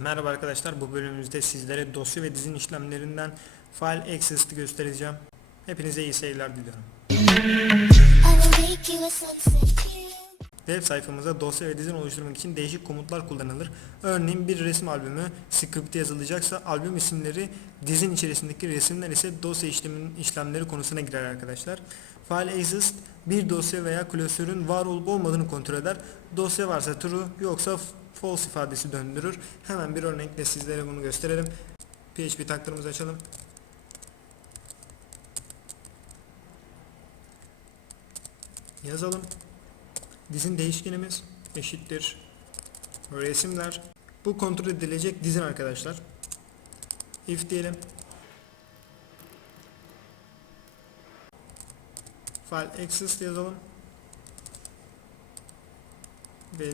Merhaba arkadaşlar bu bölümümüzde sizlere dosya ve dizin işlemlerinden file access'ı göstereceğim. Hepinize iyi seyirler diliyorum. Web sayfamıza dosya ve dizin oluşturmak için değişik komutlar kullanılır. Örneğin bir resim albümü script yazılacaksa albüm isimleri dizin içerisindeki resimler ise dosya işlemin işlemleri konusuna girer arkadaşlar. File access bir dosya veya klasörün var olup olmadığını kontrol eder. Dosya varsa true yoksa false ifadesi döndürür. Hemen bir örnekle sizlere bunu gösterelim. PHP taklarımızı açalım. Yazalım. Dizin değişkenimiz eşittir resimler. Bu kontrol edilecek dizin arkadaşlar. If diyelim. File access yazalım. Ve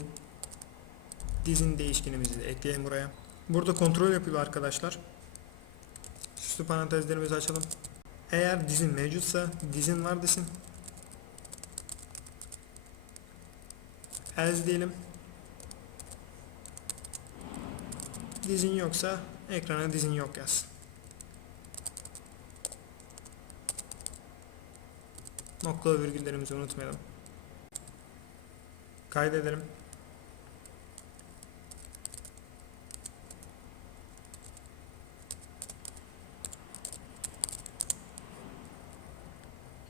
dizin değişkenimizi de ekleyelim buraya. Burada kontrol yapıyor arkadaşlar. Süslü parantezlerimizi açalım. Eğer dizin mevcutsa dizin var desin. Else diyelim. Dizin yoksa ekrana dizin yok yaz. Nokta virgüllerimizi unutmayalım. Kaydedelim.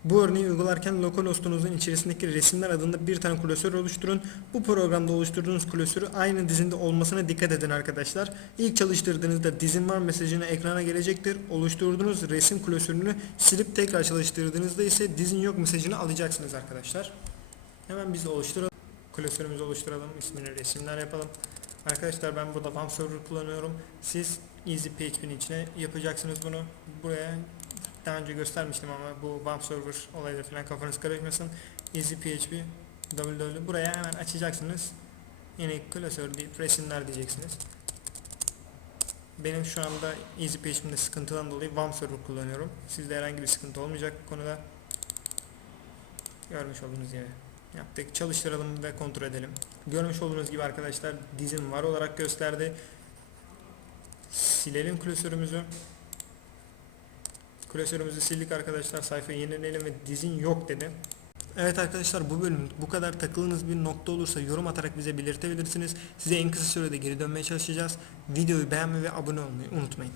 Bu örneği uygularken localhost'unuzun içerisindeki resimler adında bir tane klasör oluşturun. Bu programda oluşturduğunuz klasörü aynı dizinde olmasına dikkat edin arkadaşlar. İlk çalıştırdığınızda dizin var mesajını ekrana gelecektir. Oluşturduğunuz resim klasörünü silip tekrar çalıştırdığınızda ise dizin yok mesajını alacaksınız arkadaşlar. Hemen biz oluşturalım. Klasörümüzü oluşturalım. İsmini resimler yapalım. Arkadaşlar ben burada WAM server kullanıyorum. Siz Easy PHP'nin içine yapacaksınız bunu. Buraya daha önce göstermiştim ama bu WAMP server olayları falan kafanız karışmasın. Easy PHP www buraya hemen açacaksınız. Yine klasör deyip resimler diyeceksiniz. Benim şu anda Easy PHP'de sıkıntıdan dolayı WAMP server kullanıyorum. Sizde herhangi bir sıkıntı olmayacak konuda. Görmüş olduğunuz gibi yaptık. Çalıştıralım ve kontrol edelim. Görmüş olduğunuz gibi arkadaşlar dizim var olarak gösterdi. Silelim klasörümüzü. Klasörümüzü sildik arkadaşlar. Sayfayı yenileyelim ve dizin yok dedi. Evet arkadaşlar bu bölüm bu kadar takıldığınız bir nokta olursa yorum atarak bize belirtebilirsiniz. Size en kısa sürede geri dönmeye çalışacağız. Videoyu beğenmeyi ve abone olmayı unutmayın.